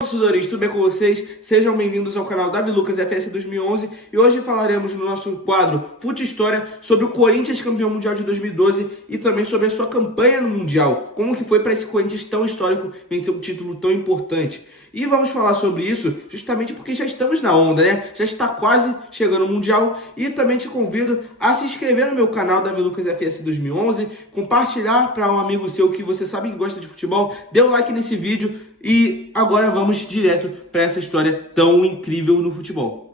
Torcedores, tudo bem com vocês? Sejam bem-vindos ao canal Davi Lucas FS 2011 e hoje falaremos no nosso quadro Fute História sobre o Corinthians campeão mundial de 2012 e também sobre a sua campanha no Mundial, como que foi para esse Corinthians tão histórico vencer um título tão importante. E vamos falar sobre isso justamente porque já estamos na onda, né? Já está quase chegando o Mundial e também te convido a se inscrever no meu canal Davi Lucas FS 2011, compartilhar para um amigo seu que você sabe que gosta de futebol, dê um like nesse vídeo e agora vamos direto para essa história tão incrível no futebol.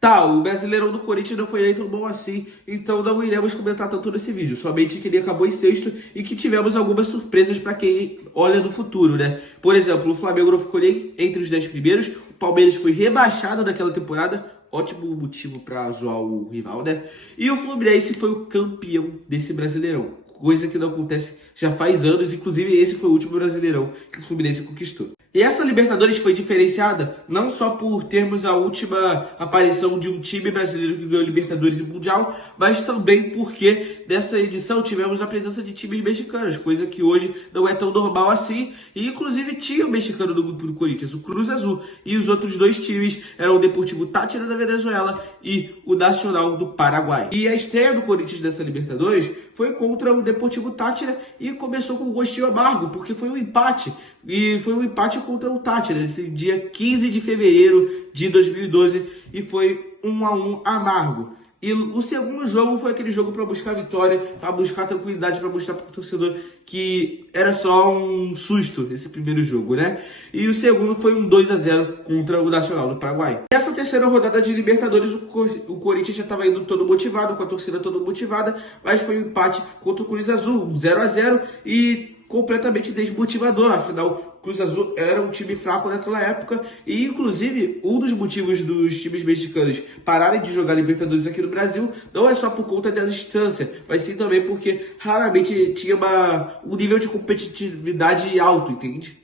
Tá, o Brasileirão do Corinthians não foi nem tão bom assim, então não iremos comentar tanto nesse vídeo. Somente que ele acabou em sexto e que tivemos algumas surpresas para quem olha do futuro, né? Por exemplo, o Flamengo não ficou nem entre os 10 primeiros, o Palmeiras foi rebaixado naquela temporada, ótimo motivo para zoar o rival, né? E o Fluminense foi o campeão desse Brasileirão, coisa que não acontece já faz anos, inclusive esse foi o último Brasileirão que o Fluminense conquistou. E essa Libertadores foi diferenciada não só por termos a última aparição de um time brasileiro que ganhou Libertadores e Mundial, mas também porque nessa edição tivemos a presença de times mexicanos, coisa que hoje não é tão normal assim, e inclusive tinha o mexicano no grupo do Corinthians, o Cruz Azul, e os outros dois times eram o Deportivo Táchira da Venezuela e o Nacional do Paraguai. E a estreia do Corinthians nessa Libertadores foi contra o Deportivo Táchira e começou com um gostinho amargo, porque foi um empate, e foi um empate contra o Táchira, nesse dia 15 de fevereiro de 2012, e foi 1-1 amargo. E o segundo jogo foi aquele jogo para buscar vitória, para buscar tranquilidade, para mostrar para o torcedor que era só um susto esse primeiro jogo, né? E o segundo foi um 2-0 contra o Nacional do Paraguai. Nessa terceira rodada de Libertadores, o Corinthians já estava indo todo motivado, com a torcida toda motivada, mas foi um empate contra o Cruz Azul, um 0-0 e completamente desmotivador, afinal o Cruz Azul era um time fraco naquela época e inclusive um dos motivos dos times mexicanos pararem de jogar Libertadores aqui no Brasil não é só por conta da distância, mas sim também porque raramente tinha um nível de competitividade alto, entende?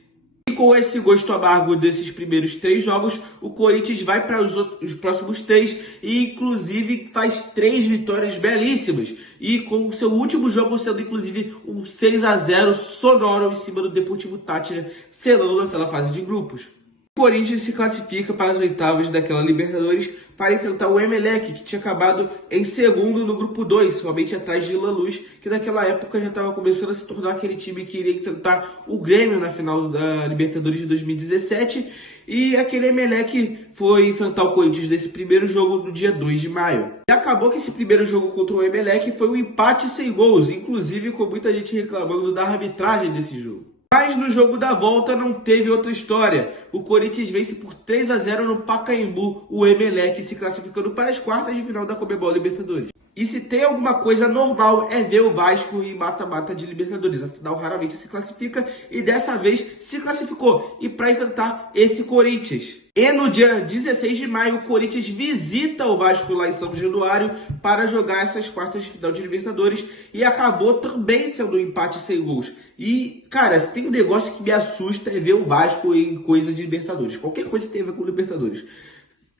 E com esse gosto amargo desses primeiros 3 jogos, o Corinthians vai para os próximos 3 e inclusive faz 3 vitórias belíssimas. E com o seu último jogo sendo inclusive um 6-0 sonoro em cima do Deportivo Táchira, selando aquela fase de grupos. O Corinthians se classifica para as oitavas daquela Libertadores para enfrentar o Emelec, que tinha acabado em segundo no grupo 2, somente atrás de Lanús, que naquela época já estava começando a se tornar aquele time que iria enfrentar o Grêmio na final da Libertadores de 2017. E aquele Emelec foi enfrentar o Corinthians nesse primeiro jogo no dia 2 de maio. E acabou que esse primeiro jogo contra o Emelec foi um empate sem gols, inclusive com muita gente reclamando da arbitragem desse jogo. Mas no jogo da volta não teve outra história. O Corinthians vence por 3-0 no Pacaembu, o Emelec se classificando para as quartas de final da Conmebol Libertadores. E se tem alguma coisa normal é ver o Vasco em mata-mata de Libertadores. Afinal, raramente se classifica e dessa vez se classificou. E para enfrentar esse Corinthians. E no dia 16 de maio, o Corinthians visita o Vasco lá em São Januário para jogar essas quartas de final de Libertadores. E acabou também sendo um empate sem gols. E, cara, se tem um negócio que me assusta é ver o Vasco em coisa de Libertadores. Qualquer coisa que tenha a ver com Libertadores.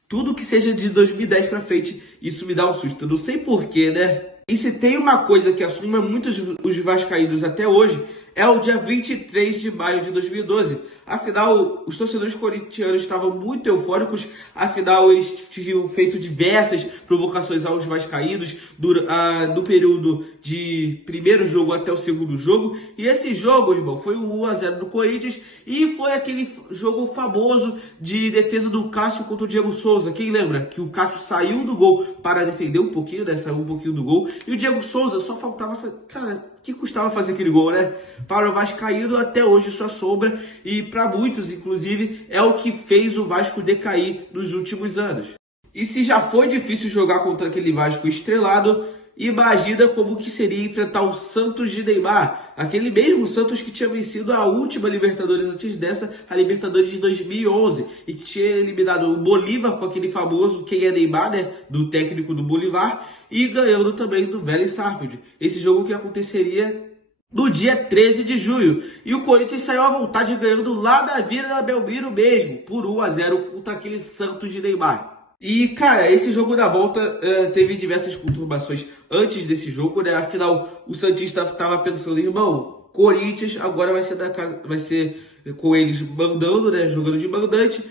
Tudo que seja de 2010 pra frente, isso me dá um susto. Eu não sei porquê, né? E se tem uma coisa que assusta muitos os vascaínos até hoje, é o dia 23 de maio de 2012. Afinal, os torcedores corintianos estavam muito eufóricos. Afinal, eles tinham feito diversas provocações aos vascaínos no período de primeiro jogo até o segundo jogo. E esse jogo, irmão, foi um 1-0 do Corinthians. E foi aquele jogo famoso de defesa do Cássio contra o Diego Souza. Quem lembra? Que o Cássio saiu do gol para defender um pouquinho, né? Saiu um pouquinho do gol. E o Diego Souza só faltava... Cara, que custava fazer aquele gol, né? Para o vascaíno, até hoje sua sombra, e para muitos, inclusive, é o que fez o Vasco decair nos últimos anos. E se já foi difícil jogar contra aquele Vasco estrelado, imagina como que seria enfrentar o Santos de Neymar, aquele mesmo Santos que tinha vencido a última Libertadores antes dessa, a Libertadores de 2011, e que tinha eliminado o Bolívar com aquele famoso quem é Neymar, né, do técnico do Bolívar, e ganhando também do Vélez Sarsfield. Esse jogo que aconteceria no dia 13 de junho. E o Corinthians saiu à vontade ganhando lá da Vila Belmiro mesmo, por 1-0 contra aquele Santos de Neymar. E, cara, esse jogo da volta teve diversas conturbações antes desse jogo, né? Afinal, o Santista estava pensando, irmão, Corinthians agora vai ser da casa, vai ser com eles mandando, né? Jogando de mandante.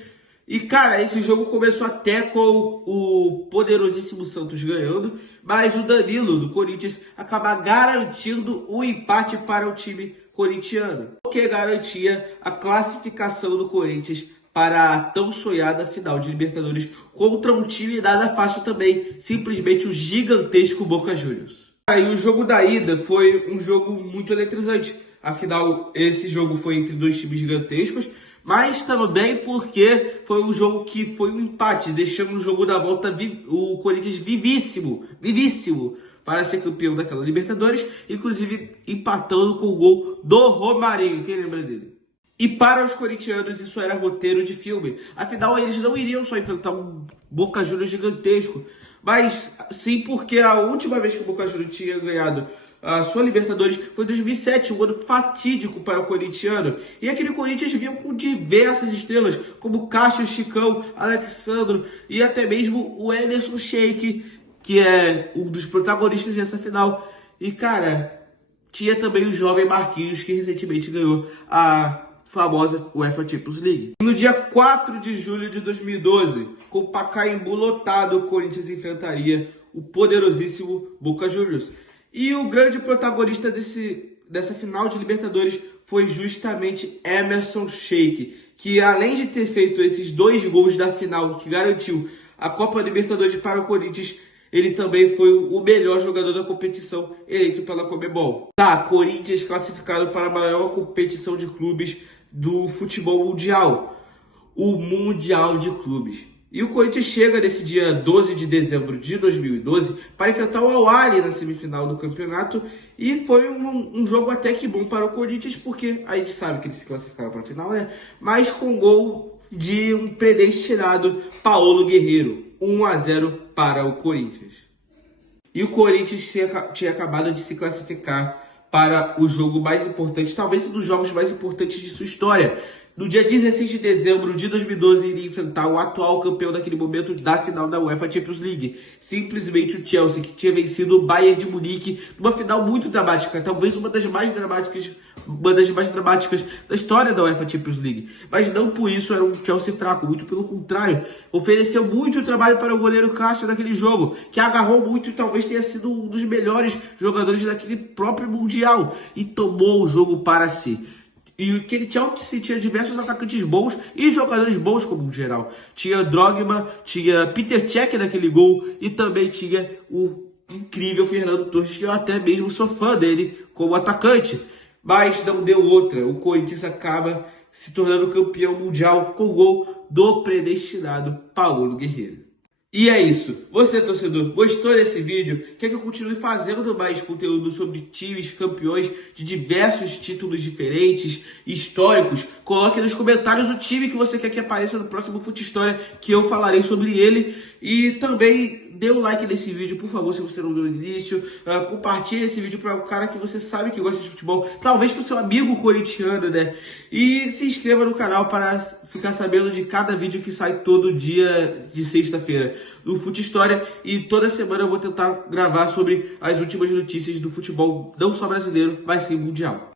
E, cara, esse jogo começou até com o poderosíssimo Santos ganhando, mas o Danilo, do Corinthians, acaba garantindo o empate para o time corintiano, o que garantia a classificação do Corinthians para a tão sonhada final de Libertadores contra um time nada fácil também, simplesmente o gigantesco Boca Juniors. E o jogo da ida foi um jogo muito eletrizante, afinal esse jogo foi entre dois times gigantescos, mas também porque foi um jogo que foi um empate, deixando o jogo da volta o Corinthians vivíssimo para ser campeão daquela Libertadores, inclusive empatando com o gol do Romarinho, quem lembra dele? E para os corintianos isso era roteiro de filme, afinal eles não iriam só enfrentar um Boca Juniors gigantesco, mas sim porque a última vez que o Boca Juniors tinha ganhado a sua Libertadores foi em 2007, um ano fatídico para o corintiano. E aquele Corinthians vinha com diversas estrelas, como Cássio, Chicão, Alexandro e até mesmo o Emerson Sheik, que é um dos protagonistas dessa final. E, cara, tinha também o jovem Marquinhos, que recentemente ganhou a famosa UEFA Champions League. No dia 4 de julho de 2012, com o Pacaembu lotado, o Corinthians enfrentaria o poderosíssimo Boca Juniors. E o grande protagonista dessa final de Libertadores foi justamente Emerson Sheik, que além de ter feito esses 2 gols da final que garantiu a Copa Libertadores para o Corinthians, ele também foi o melhor jogador da competição eleito pela Conmebol. Tá, Corinthians classificado para a maior competição de clubes do futebol mundial, o Mundial de Clubes. E o Corinthians chega nesse dia 12 de dezembro de 2012 para enfrentar o Al-Ahly na semifinal do campeonato. E foi um jogo até que bom para o Corinthians, porque a gente sabe que eles se classificaram para a final, né? Mas com gol de um predestinado Paulo Guerreiro, 1-0 para o Corinthians. E o Corinthians tinha acabado de se classificar para o jogo mais importante, talvez um dos jogos mais importantes de sua história. No dia 16 de dezembro de 2012, iria enfrentar o atual campeão daquele momento da final da UEFA Champions League. Simplesmente o Chelsea, que tinha vencido o Bayern de Munique numa final muito dramática, talvez uma das mais dramáticas da história da UEFA Champions League. Mas não por isso era um Chelsea fraco, muito pelo contrário. Ofereceu muito trabalho para o goleiro Cássio naquele jogo, que agarrou muito e talvez tenha sido um dos melhores jogadores daquele próprio Mundial. E tomou o jogo para si. E aquele Chelsea tinha diversos atacantes bons e jogadores bons como geral. Tinha Drogba, tinha Peter Cech naquele gol e também tinha o incrível Fernando Torres, que eu até mesmo sou fã dele como atacante. Mas não deu outra. O Corinthians acaba se tornando campeão mundial com o gol do predestinado Paulo Guerreiro. E é isso. Você, torcedor, gostou desse vídeo? Quer que eu continue fazendo mais conteúdo sobre times campeões de diversos títulos diferentes, históricos? Coloque nos comentários o time que você quer que apareça no próximo Fute História, que eu falarei sobre ele. E também dê um like nesse vídeo, por favor, se você não deu no início. Compartilhe esse vídeo para um cara que você sabe que gosta de futebol, talvez para o seu amigo corintiano, né? E se inscreva no canal para ficar sabendo de cada vídeo que sai todo dia de sexta-feira do Fute História. E toda semana eu vou tentar gravar sobre as últimas notícias do futebol, não só brasileiro, mas sim mundial.